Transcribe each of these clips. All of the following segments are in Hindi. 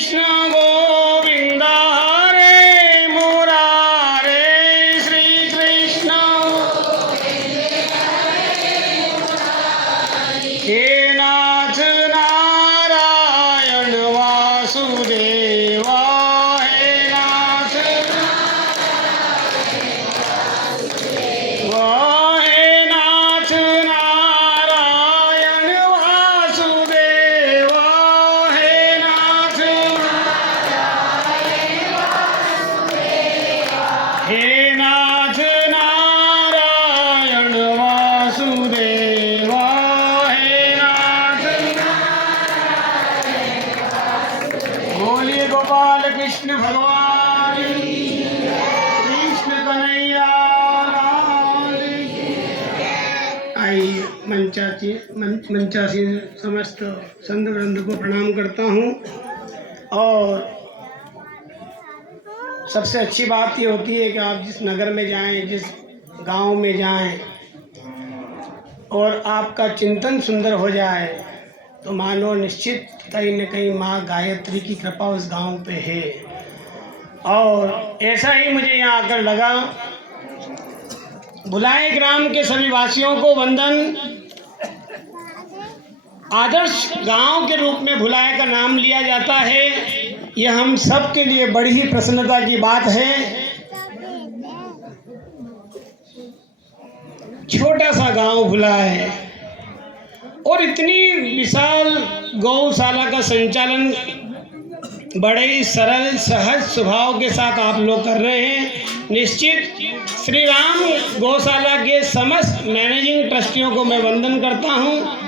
कृष्ण गोविंद हरे मुरारे श्री कृष्ण हे नाथ नारायण वासुदेवा हे नाथ हे नाथ नारायण वासुदेवा हे नाथ हे नाथ नारायण वासुदेवा हे नाथ बोलिए गोपाल कृष्ण भगवान की, कृष्ण कन्हैया लाल की। आइए मंचासी समस्त संत वृंद को प्रणाम करता हूँ। और सबसे अच्छी बात ये होती है कि आप जिस नगर में जाएं, जिस गांव में जाएं और आपका चिंतन सुंदर हो जाए तो मानो निश्चित कहीं न कहीं माँ गायत्री की कृपा उस गांव पे है। और ऐसा ही मुझे यहाँ आकर लगा। भुलाए ग्राम के सभी वासियों को वंदन। आदर्श गांव के रूप में भुलाए का नाम लिया जाता है। यह हम सब के लिए बड़ी ही प्रसन्नता की बात है। छोटा सा गांव भुलाए और इतनी विशाल गौशाला का संचालन बड़े ही सरल सहज स्वभाव के साथ आप लोग कर रहे हैं। निश्चित श्री राम गौशाला के समस्त मैनेजिंग ट्रस्टियों को मैं वंदन करता हूं।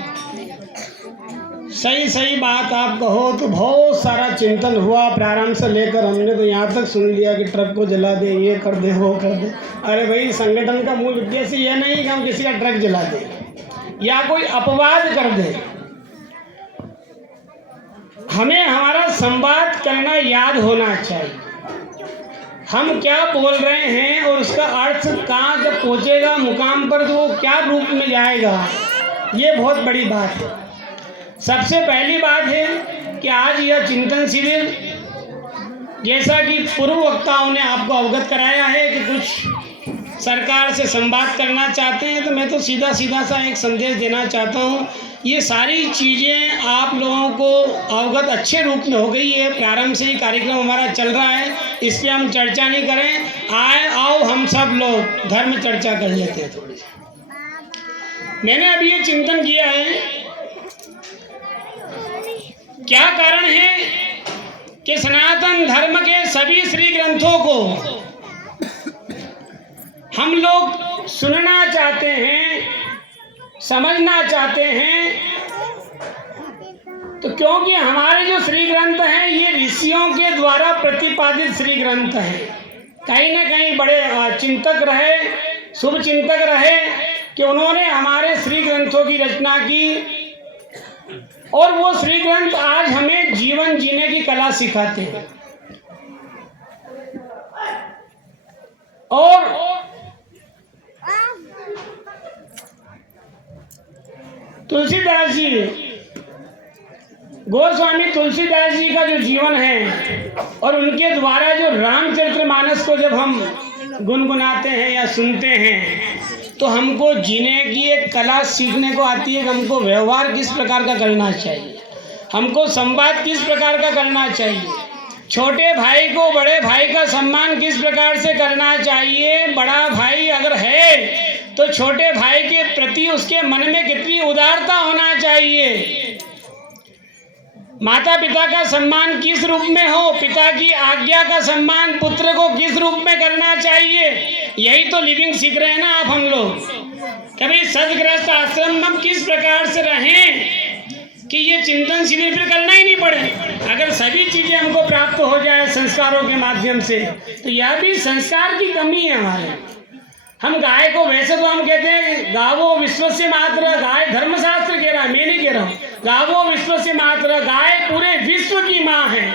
सही बात आप कहो तो बहुत सारा चिंतन हुआ प्रारंभ से लेकर। हमने तो यहाँ तक सुन लिया कि ट्रक को जला दे, ये कर दे, वो कर दे। अरे भाई, संगठन का मूल उद्देश्य यह नहीं कि हम किसी का ट्रक जला दें या कोई अपवाद कर दे। हमें हमारा संवाद करना याद होना चाहिए। हम क्या बोल रहे हैं और उसका अर्थ कहाँ जब पहुँचेगा मुकाम पर तो वो क्या रूप में जाएगा, ये बहुत बड़ी बात है। सबसे पहली बात है कि आज यह चिंतन शिविर, जैसा कि पूर्व वक्ताओं ने आपको अवगत कराया है कि कुछ सरकार से संवाद करना चाहते हैं, तो मैं तो सीधा सा एक संदेश देना चाहता हूँ। ये सारी चीज़ें आप लोगों को अवगत अच्छे रूप में हो गई है। प्रारंभ से ही कार्यक्रम हमारा चल रहा है, इस पर हम चर्चा नहीं करें। आओ हम सब लोग धर्म चर्चा कर लेते हैं थोड़ी सी। मैंने अभी ये चिंतन किया है, क्या कारण है कि सनातन धर्म के सभी श्री ग्रंथों को हम लोग सुनना चाहते हैं, समझना चाहते हैं। तो क्योंकि हमारे जो श्री ग्रंथ हैं ये ऋषियों के द्वारा प्रतिपादित श्री ग्रंथ हैं। कहीं ना कहीं बड़े चिंतक रहे, शुभ चिंतक रहे कि उन्होंने हमारे श्री ग्रंथों की रचना की और वो श्री ग्रंथ आज हमें जीवन जीने की कला सिखाते हैं। और तुलसीदास जी, गोस्वामी तुलसीदास जी का जो जीवन है और उनके द्वारा जो रामचरितमानस को जब हम गुनगुनाते हैं या सुनते हैं तो हमको जीने की एक कला सीखने को आती है कि हमको व्यवहार किस प्रकार का करना चाहिए, हमको संवाद किस प्रकार का करना चाहिए, छोटे भाई को बड़े भाई का सम्मान किस प्रकार से करना चाहिए, बड़ा भाई अगर है तो छोटे भाई के प्रति उसके मन में कितनी उदारता होना चाहिए, माता पिता का सम्मान किस रूप में हो, पिता की आज्ञा का सम्मान पुत्र को किस रूप में करना चाहिए। यही तो लिविंग सीख रहे हैं ना आप हम लोग। कभी सदग्रस्त आश्रम में किस प्रकार से रहें कि ये चिंतन शिविर फिर करना ही नहीं पड़े। अगर सभी चीजें हमको प्राप्त हो जाए संस्कारों के माध्यम से तो यह भी संस्कार की कमी है हमारे। हम गाय को, वैसे तो हम कहते हैं गावो विश्वस्य मात्र, गाय धर्मशास्त्र कह रहा है, मैं नहीं कह रहा हूँ। गावो विश्वस्य मात्र, गाय पूरे विश्व की माँ है।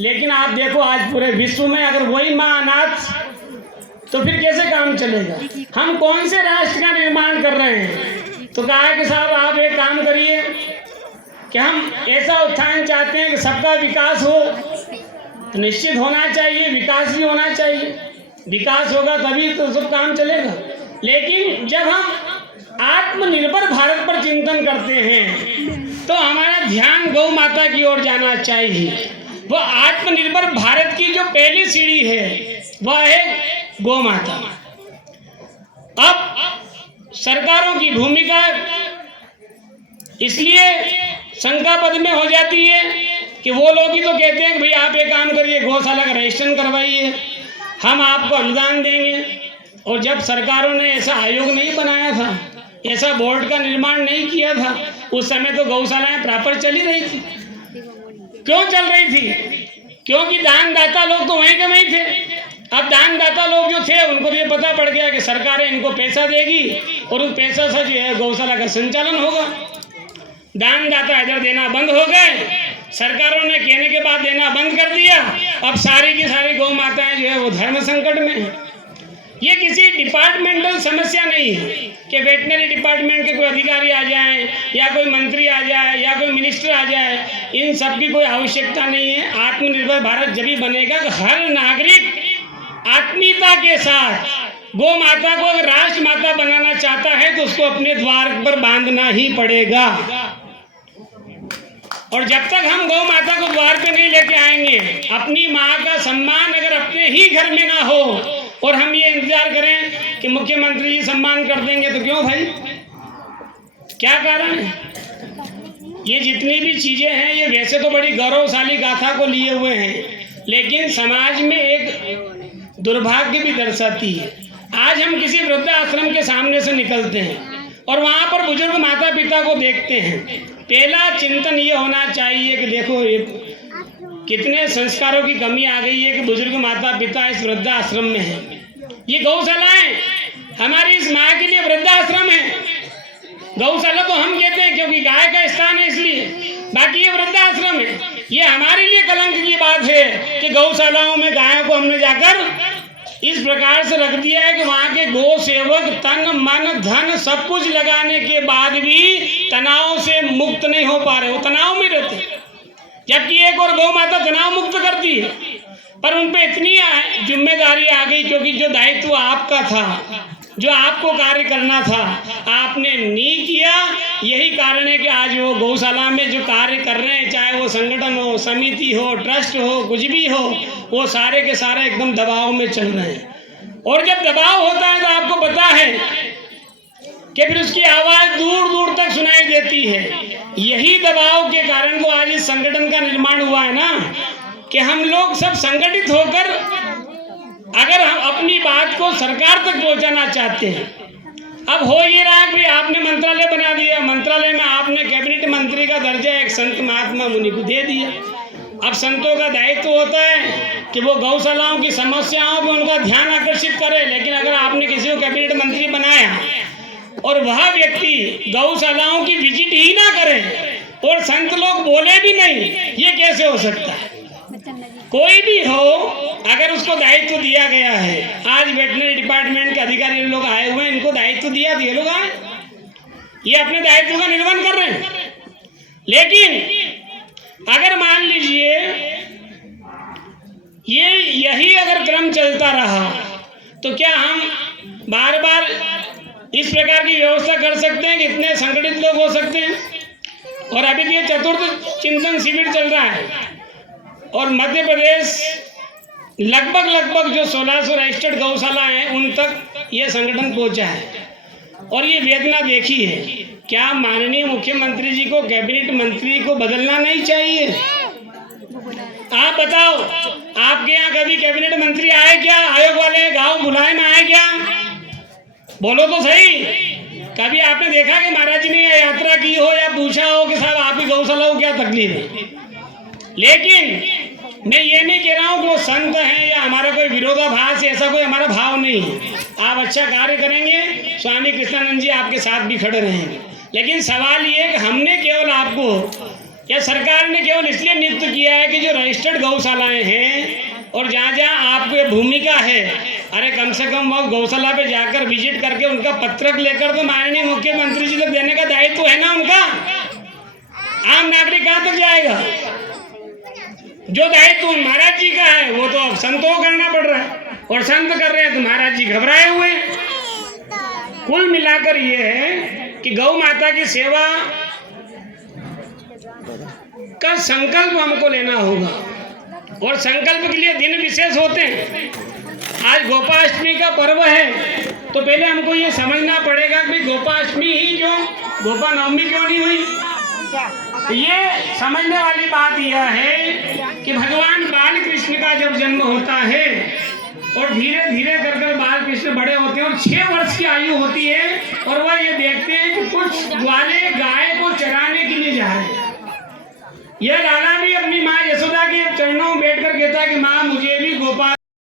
लेकिन आप देखो आज पूरे विश्व में अगर वही माँ अनाथ तो फिर कैसे काम चलेगा। हम कौन से राष्ट्र का निर्माण कर रहे हैं। तो कहा कि साहब आप एक काम करिए, कि हम ऐसा उत्थान चाहते हैं कि सबका विकास हो, तो निश्चित होना चाहिए, विकास भी होना चाहिए। विकास होगा तभी तो सब काम चलेगा। लेकिन जब हम आत्मनिर्भर भारत पर चिंतन करते हैं तो हमारा ध्यान गौ माता की ओर जाना चाहिए। वो आत्मनिर्भर भारत की जो पहली सीढ़ी है वह है गौ माता। अब सरकारों की भूमिका इसलिए शंकापद में हो जाती है कि वो लोग ही तो कहते हैं कि भाई आप एक काम करिए, गौशाला का रजिस्ट्रेशन करवाइए, हम आपको अनुदान देंगे। और जब सरकारों ने ऐसा आयोग नहीं बनाया था, ऐसा बोर्ड का निर्माण नहीं किया था, उस समय तो गौशालाएं प्रॉपर चली रही थी। क्यों चल रही थी? क्योंकि दानदाता लोग तो वहीं के वहीं थे। अब दानदाता लोग जो थे उनको ये पता पड़ गया कि सरकारें इनको पैसा देगी और उस पैसा से जो है गौशाला का संचालन होगा। दानदाता इधर देना बंद हो गए, सरकारों ने कहने के बाद देना बंद कर दिया। अब सारी की सारी गौ माताएं जो है वो धर्म संकट में है। ये किसी डिपार्टमेंटल समस्या नहीं है कि वेटनरी डिपार्टमेंट के कोई अधिकारी आ जाएं या कोई मंत्री आ जाए या कोई मिनिस्टर आ जाए, इन सब की कोई आवश्यकता नहीं है। आत्मनिर्भर भारत जब ही बनेगा कि हर नागरिक आत्मीयता के साथ गौ माता को अगर राष्ट्र माता बनाना चाहता है तो उसको अपने द्वार पर बांधना ही पड़ेगा। और जब तक हम गौ माता को द्वार पे नहीं लेके आएंगे, अपनी माँ का सम्मान अगर अपने ही घर में ना हो और हम ये इंतजार करें कि मुख्यमंत्री जी सम्मान कर देंगे, तो क्यों भाई, क्या कारण है? ये जितनी भी चीजें हैं ये वैसे तो बड़ी गौरवशाली गाथा को लिए हुए हैं, लेकिन समाज में एक दुर्भाग्य भी दर्शाती है। आज हम किसी वृद्धाश्रम के सामने से निकलते हैं और वहाँ पर बुजुर्ग माता पिता को देखते हैं, पहला चिंतन ये होना चाहिए कि देखो ये कितने संस्कारों की कमी आ गई है कि बुजुर्ग माता पिता इस वृद्धाश्रम में हैं। ये गौशालाएं हमारी इस माँ के लिए वृद्धाश्रम है। गौशाला तो हम कहते हैं क्योंकि गाय का स्थान है इसलिए, बाकी ये वृद्धाश्रम है। ये हमारे लिए कलंक की बात है कि गौशालाओं में गायों को हमने जाकर इस प्रकार से रख दिया है कि वहाँ के गौ सेवक तन मन धन सब कुछ लगाने के बाद भी तनाव से मुक्त नहीं हो पा रहे, वो तनाव में रहते। जबकि एक और गौ माता तनाव मुक्त करती है, पर उन पे इतनी जिम्मेदारी आ गई क्योंकि जो दायित्व आपका था, जो आपको कार्य करना था, आपने नहीं किया। यही कारण है कि आज वो गौशाला में जो कार्य कर रहे हैं, चाहे वो संगठन हो, समिति हो, ट्रस्ट हो, कुछ भी हो, वो सारे के सारे एकदम दबाव में चल रहे हैं। और जब दबाव होता है तो आपको पता है कि फिर उसकी आवाज़ दूर दूर तक सुनाई देती है। यही दबाव के कारण तो आज इस संगठन का निर्माण हुआ है ना, कि हम लोग सब संगठित होकर अगर हम अपनी बात को सरकार तक पहुंचाना चाहते हैं। अब हो ये रहा कि आपने मंत्रालय बना दिया, मंत्रालय में आपने कैबिनेट मंत्री का दर्जा एक संत महात्मा मुनि को दे दिया। अब संतों का दायित्व होता है कि वो गौशालाओं की समस्याओं पर उनका ध्यान आकर्षित करे, लेकिन अगर आपने किसी को कैबिनेट मंत्री बनाया और वह व्यक्ति गौशालाओं की विजिट ही ना करे और संत लोग बोले भी नहीं, ये कैसे हो सकता है? कोई भी हो, अगर उसको दायित्व दिया गया है, आज वेटनरी डिपार्टमेंट के अधिकारी लोग आए हुए हैं, इनको दायित्व दिया, ये लोग आए, ये अपने दायित्व का निर्वहन कर रहे हैं। लेकिन अगर मान लीजिए यही अगर क्रम चलता रहा तो क्या हम बार बार इस प्रकार की व्यवस्था कर सकते हैं कि इतने संगठित लोग हो सकते हैं? और अभी भी चतुर्थ चिंतन शिविर चल रहा है और मध्य प्रदेश लगभग जो 1600 रजिस्टर्ड गौशाला हैं उन तक ये संगठन पहुंचा है। और ये वेदना देखी है, क्या माननीय मुख्यमंत्री जी को कैबिनेट मंत्री को बदलना नहीं चाहिए? आप बताओ, आपके यहाँ कभी कैबिनेट मंत्री आए क्या? आयोग वाले गांव बुलाए में आए क्या? बोलो तो सही। कभी आपने देखा कि महाराज जी ने यात्रा की हो या पूछा हो कि साहब आपकी गौशाला को क्या तकलीफ है? लेकिन मैं ये नहीं कह रहा हूँ कि वो संत हैं या हमारा कोई विरोधाभास, ऐसा कोई हमारा भाव नहीं है। आप अच्छा कार्य करेंगे, स्वामी कृष्णानंद जी आपके साथ भी खड़े रहेंगे। लेकिन सवाल ये है कि हमने केवल आपको या सरकार ने केवल इसलिए नियुक्त किया है कि जो रजिस्टर्ड गौशालाएं हैं और जहाँ जहाँ आपको ये भूमिका है, अरे कम से कम वो गौशाला पे जाकर विजिट करके उनका पत्रक लेकर तो माननीय मुख्यमंत्री जी तक देने का दायित्व है ना उनका। आम नागरिक कहाँ तक जाएगा? जो दायित्व महाराज जी का है वो तो अब संतों को करना पड़ रहा है, और संत कर रहे हैं तो महाराज जी घबराए हुए हैं। कुल मिलाकर ये है कि गौ माता की सेवा का संकल्प हमको लेना होगा, और संकल्प के लिए दिन विशेष होते हैं। आज गोपाष्टमी का पर्व है तो पहले हमको ये समझना पड़ेगा कि गोपाष्टमी ही क्यों, गोपा नवमी क्यों नहीं हुई। ये समझने वाली बात यह है कि भगवान बाल कृष्ण का जब जन्म होता है और धीरे धीरे कर बाल कृष्ण बड़े होते हैं और 6 वर्ष की आयु होती है, और वह ये देखते हैं कि कुछ ग्वाले गाय को चराने के लिए जा रहे हैं। यह लाला भी अपनी माँ यशोदा के चरणों में बैठकर कहता है कि माँ मुझे भी गोपाल